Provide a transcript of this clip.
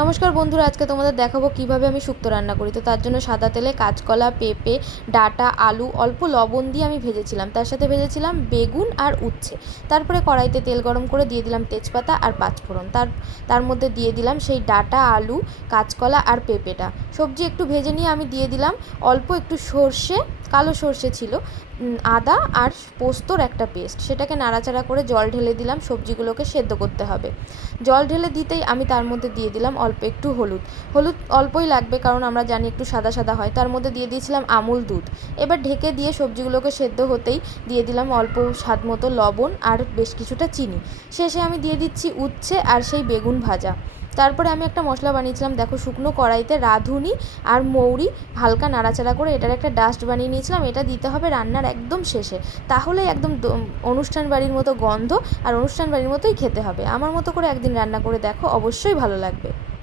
নমস্কার বন্ধুরা, আজকে তোমাদের দেখাবো কীভাবে আমি শুক্তো রান্না করি। তো তার জন্য সাদা তেলে কাঁচকলা, পেঁপে, ডাটা, আলু, অল্প লবণ দিয়ে আমি ভেজেছিলাম। তার সাথে ভেজেছিলাম বেগুন আর উচ্ছে। তারপরে কড়াইতে তেল গরম করে দিয়ে দিলাম তেজপাতা আর পাঁচফোড়ন। তার তার মধ্যে দিয়ে দিলাম সেই ডাটা, আলু, কাঁচকলা আর পেঁপেটা। সবজি একটু ভেজে নিয়ে আমি দিয়ে দিলাম অল্প একটু সর্ষে, কালো সর্ষে ছিল আদা আর পোস্তর একটা পেস্ট। সেটাকে নাড়াচাড়া করে জল ঢেলে দিলাম, সবজিগুলোকে সেদ্ধ করতে হবে। জল ঢেলে দিতেই আমি তার মধ্যে দিয়ে দিলাম অল্প একটু হলুদ। হলুদ অল্পই লাগবে কারণ আমরা জানি একটু সাদা সাদা হয়। তার মধ্যে দিয়ে দিয়েছিলাম আমুল দুধ। এবার ঢেকে দিয়ে সবজিগুলোকে সেদ্ধ হতেই দিয়ে দিলাম অল্প স্বাদ মতো লবণ আর বেশ কিছুটা চিনি। শেষে আমি দিয়ে দিচ্ছি উচ্ছে আর সেই বেগুন ভাজা। তারপরে আমি একটা মশলা বানিয়েছিলাম, দেখো, শুকনো কড়াইতে রাঁধুনি আর মৌরি। হালকা নাড়াচাড়া করে এটার একটা ডাস্ট বানিয়ে নিয়েছিলাম। এটা দিতে হবে রান্নার একদম শেষে। তাহলেই একদম অনুষ্ঠান বাড়ির মতো গন্ধ আর অনুষ্ঠান বাড়ির মতোই খেতে হবে। আমার মতো করে একদিন রান্না করে দেখো, অবশ্যই ভালো লাগবে।